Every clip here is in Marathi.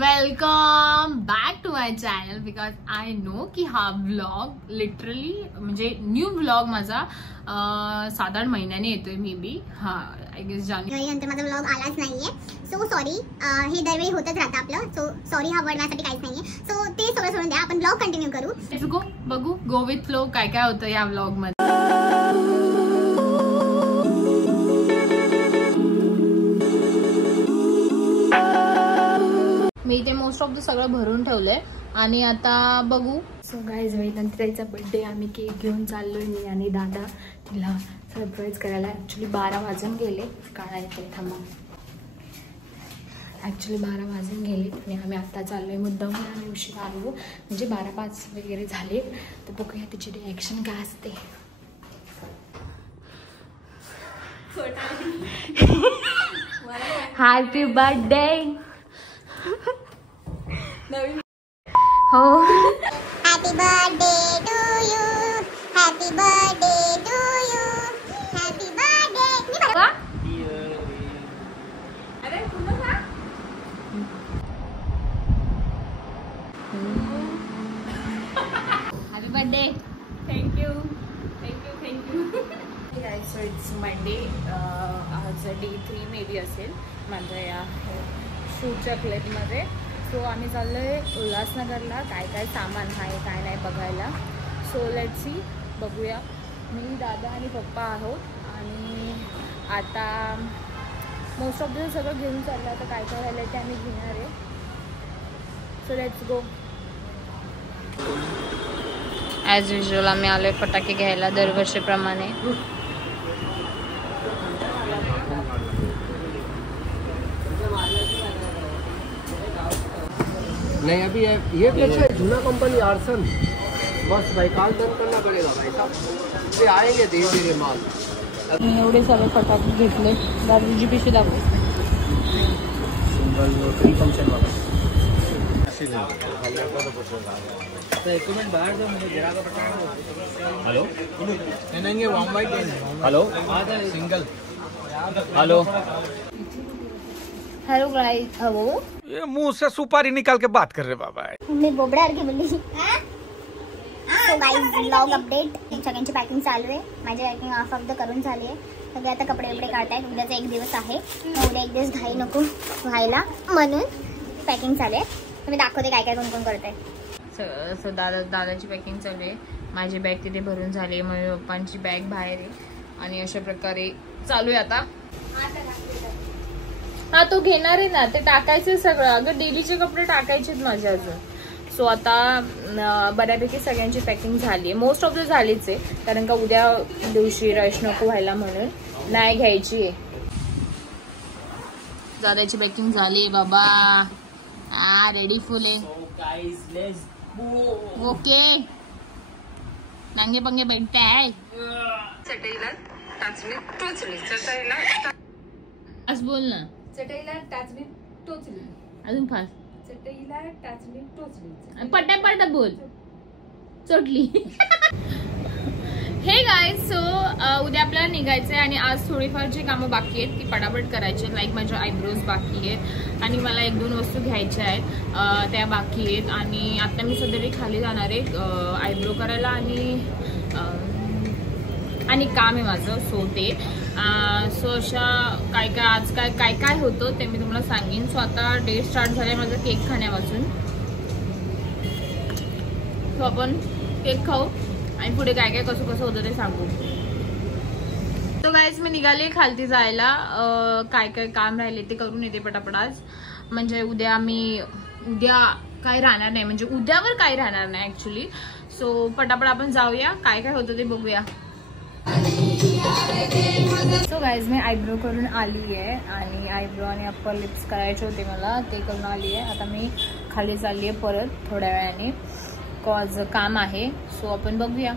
Welcome back to my channel. Because I know की हा व्लॉग लिटरली म्हणजे न्यू व्लॉग माझा साधारण महिन्याने येतोय मे बी. हा आय गेस जानेवारी माझा व्लॉग आलाच नाहीये. So sorry. हे दरवेळी होतच राहतं आपलं. सो सॉरी हा वर्ड माझ्यासाठी काहीच नाहीये. सो ते सगळं सोडून द्या, आपण व्लॉग कंटिन्यू करू. Let's go. बघू गो विथ फ्लो काय काय होतं या व्लॉग मध्ये. मी इथे मोस्ट ऑफ द सगळं भरून ठेवलंय आणि आता बघू. सो गाईज वैतंत्रीचा बर्थडे आम्ही केक घेऊन चाललोय मी आणि दादा तिला सरप्राईज करायला. ॲक्च्युली 12 वाजून गेले. काढायचे थांबा. ॲक्च्युली 12 वाजून गेले आणि आम्ही आत्ता चाललोय. मुद्दाम आम्ही उशीर आलो म्हणजे 12:05 वगैरे झाले. तर बघूया तिची रिॲक्शन काय असते. Happy birthday. हो happy birthday to you. Happy birthday to you. Happy birthday. अरे पुन्हा का happy birthday. Thank you thank you thank you. So it's Monday. आज डे 3 मे बी असेल माझ्या या शूटच्या क्लिपमध्ये. सो आम्ही चाललो आहे उल्हासनगरला. काय काय सामान आहे काय नाही बघायला. So let's see. बघूया. मी दादा आणि पप्पा आहोत आणि आता मोस्ट ऑफ द सगळं घेऊन चाललं. आता काय काय राहिलं ते आम्ही घेणार आहे. So let's go. As usual आम्ही आलो आहे फटाके घ्यायला दरवर्षीप्रमाणे. नहीं अभी ये अच्छा है. जूना कंपनी आर्सन. बस भाई काल डन करना पड़ेगा भाई साहब. ये आएंगे धीरे धीरे माल. एवढे सगळे फटाके घेतले. दारूची पिशवी दाखव. प्री फंक्शन वाला. एक मिनट बाहर दो मुझे जरा का पता. हेलो नहीं ये one white hello single. Hello hello guys. Hello. ये मुंह से सुपारी निकाल के बात कर रहे बाबा. मी बोबड्यासारखी बोलली. So guys vlog update. सगळ्यांची पॅकिंग चालू आहे. माझी पॅकिंग हाफ ऑफ द करून झाली आहे. सगळे आता कपडे वपडे काढतायत. उद्याचा एक दिवस आहे. उद्या एक दिवस घाई नको व्हायला म्हणून पॅकिंग चालू आहे. तुम्ही दाखवते काय काय कोण कोण करताय. सो दादाची पॅकिंग चालू आहे. माझी बॅग तिथे भरून झाली. मम्मी पप्पांची बॅग बाहेर आहे आणि अशा प्रकारे चालू आहे आता. हा तो घेणार आहे ना. ते टाकायचे सगळं. अगं डेलीचे कपडे टाकायचेत माझे अजून. सो आता बऱ्यापैकी सगळ्यांची पॅकिंग झाली आहे. मोस्ट ऑफ द झालीच आहे. कारण का उद्या दिवशी रश नको व्हायला म्हणून नाही घ्यायची आहे. दादाची पॅकिंग झाली बाबा. हा रेडी फुल आहे. ओके नांगे पंगे बैठते आहे. चटईला टाचणी टोचली. चटईला आज बोल ना. चटईला टाचणी टोचली. अजून फास्ट. चटईला टाचणी टोचली. पट्ट्या बोल. चोटली. हे गाईज. सो उद्या आपल्याला निघायचंय आणि आज थोडीफार जी कामं बाकी आहेत ती पटापट करायची. लाईक माझ्या आयब्रोज बाकी आहेत आणि मला 1-2 वस्तू घ्यायच्या आहेत त्या बाकी आहेत. आणि आता मी सध्या खाली जाणार आहे आयब्रो करायला आणि काम आहे माझं. सो ते सो अशा काय काय आज काय काय होतं ते मी तुम्हाला सांगेन. सो आता डे स्टार्ट झालाय माझं केक खाण्यापासून. सो आपण केक खाऊ आणि पुढे काय काय कसं कसं होतं ते सांगू. तो गाईज मी निघाले खालती जायला. काय काय काम राहिले ते करून येते पटापट आज. म्हणजे उद्या काय राहणार नाही. म्हणजे उद्यावर काय राहणार नाही ऍक्च्युली. सो पटापट आपण जाऊया. काय काय होतं ते बघूया. सो गाईज मी आयब्रो करून आली आहे आणि आयब्रो आणि अप्पर लिप्स करायचे होते मला. ते करून आली आहे. आता मी खाली चालली आहे परत थोड्या वेळाने. कॉज काम आहे. सो आपण बघूया.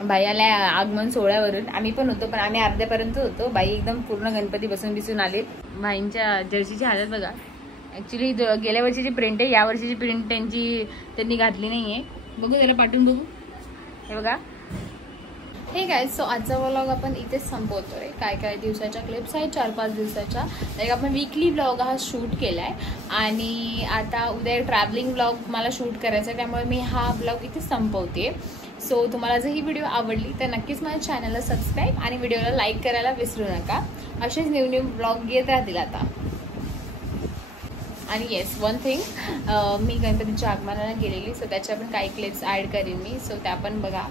बाई आल्या आगमन सोहळ्यावरून. आम्ही पण होतो, पण आम्ही अर्ध्यापर्यंत होतो. बाई एकदम पूर्ण गणपती बसून आले. बाईंच्या जर्सीची हालत बघा. ॲक्च्युली गेल्या वर्षीची प्रिंट आहे, या वर्षीची प्रिंट त्यांनी घातली नाही आहे. बघू त्याला पाठवून बघू. हे बघा. हे काय, सो आजचा व्लॉग आपण इथेच संपवतोय. काय दिवसाच्या क्लिप्स आहेत, 4-5 दिवसाच्या. लाईक आपण वीकली व्लॉग हा शूट केलाय आणि आता उद्या ट्रॅव्हलिंग व्लॉग मला शूट करायचा आहे, त्यामुळे मी हा व्लॉग इथे संपवते. सो तुम्हाला जर ही व्हिडिओ आवडली तर नक्कीच माझ्या चॅनलला सबस्क्राईब आणि व्हिडिओला लाईक करायला विसरू नका. असेच न्यू व्लॉग येत राहतील आता. आणि येस, वन थिंग, मी गणपतीच्या आगमनाला गेलेली, सो त्याच्या पण काही क्लिप्स ॲड करीन मी, सो त्या पण बघा.